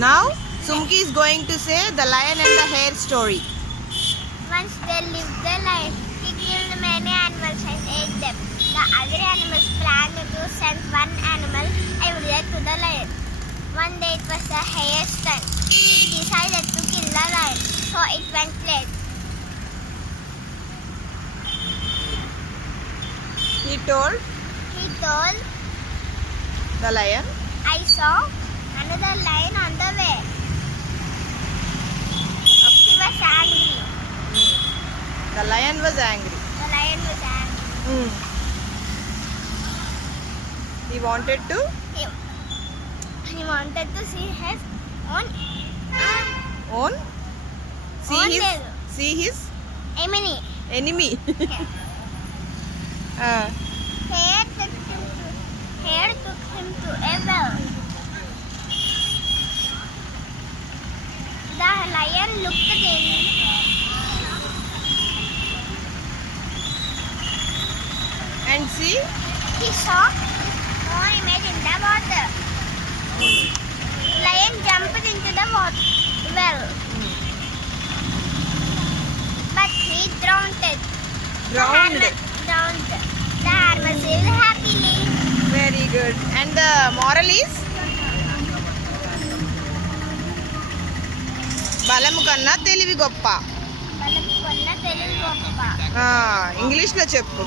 Now Sumki is going to say the lion and the hare story. Once there lived the lion. He killed many animals and ate them. The other animals planned to send one animal every day to the lion. One day it was the hare's turn. It decided to kill the lion, so it went late. He told He told, the lion. I saw another lion on the way. He was angry. The lion was angry. The lion was angry. He wanted to He wanted to see his own own Own tail. see his enemy. enemy. Hare took him to a well. The lion looked in. And see, He saw no image in the water. Lion jumped into the well, but he drowned. drowned. Drowned. The hare was lived happily. Very good. And the moral is బలము కన్నా తెలివి గొప్ప. బలం కొన్న తెలివి గొప్ప. ఇంగ్లీష్లో చెప్పు.